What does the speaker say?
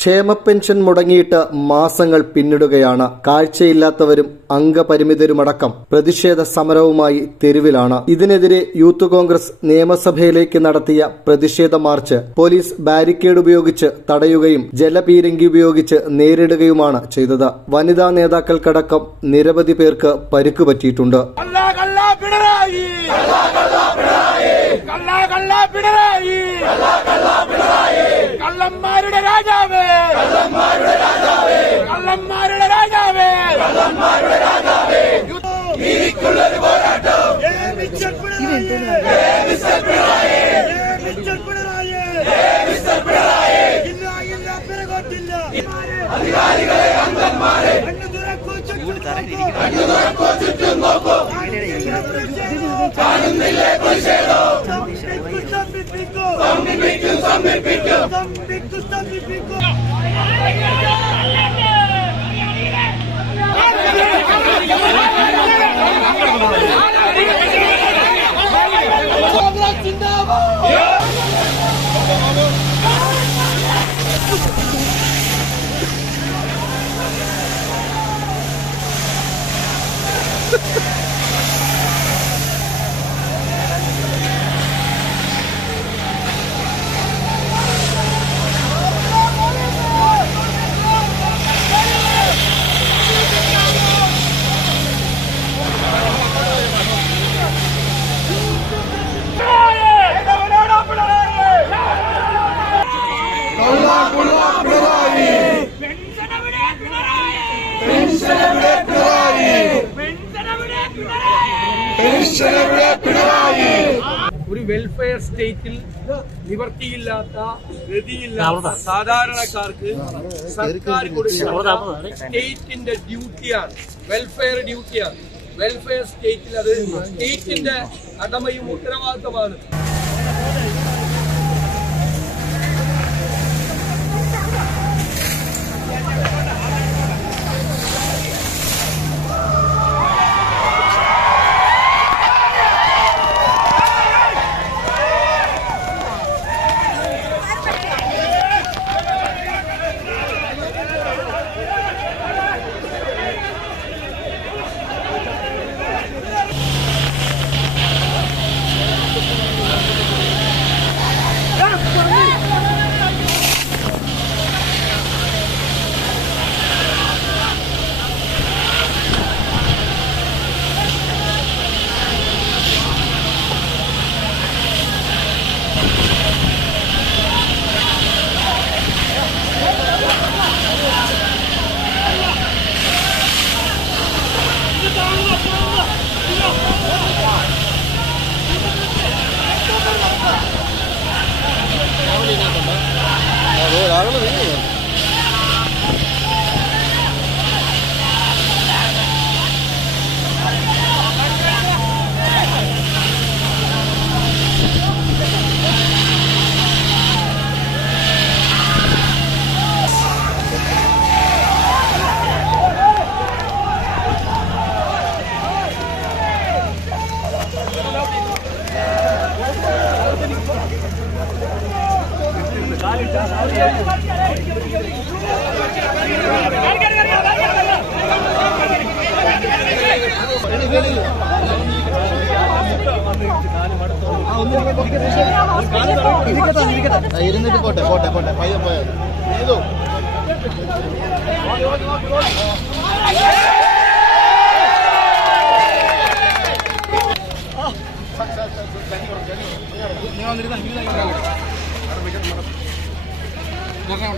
ക്ഷേമ പെൻഷൻ മുടങ്ങിയിട്ട് മാസങ്ങൾ പിന്നിടുകയാണ്. കാഴ്ചയില്ലാത്തവരും അംഗപരിമിതരുമടക്കം പ്രതിഷേധ സമരവുമായി തെരുവിലാണ്. ഇതിനെതിരെ യൂത്ത് കോൺഗ്രസ് നിയമസഭയിലേക്ക് നടത്തിയ പ്രതിഷേധ മാർച്ച് പോലീസ് ബാരിക്കേഡ് ഉപയോഗിച്ച് തടയുകയും ജലപീരങ്കി ഉപയോഗിച്ച് നേരിടുകയുമാണ് ചെയ്തത്. വനിതാ നേതാക്കൾക്കടക്കം നിരവധി പേർക്ക് പരിക്ക് പറ്റിയിട്ടുണ്ട്. കള്ളന്മാരുടെ രാജാവേ, കള്ളന്മാരുടെ രാജാവേ, കള്ളന്മാരുടെ രാജാവേ, നീതിക്കുള്ളൊരു പോരാട്ടം. അധികാരികളെ അന്ധന്മാരെ ചുറ്റും നോക്കൂ, കാണുന്നില്ലേ പ്രതിഷേധം? ഒരു വെൽഫെയർ സ്റ്റേറ്റിൽ നിവർത്തിയില്ലാത്ത ഗതിയില്ലാത്ത സാധാരണക്കാർക്ക് സർക്കാർ കൊടുക്കുന്ന സ്റ്റേറ്റിന്റെ ഡ്യൂട്ടിയാണ്, വെൽഫെയർ ഡ്യൂട്ടിയാണ്. വെൽഫെയർ സ്റ്റേറ്റിൽ അത് സ്റ്റേറ്റിന്റെ കടമയും ഉത്തരവാദിത്തമാണ്. ഇരുന്നിട്ട് പോട്ടെ പോട്ടെ പോട്ടെ പയ്യ പോയാൽ ചെയ്തു. നിങ്ങൾ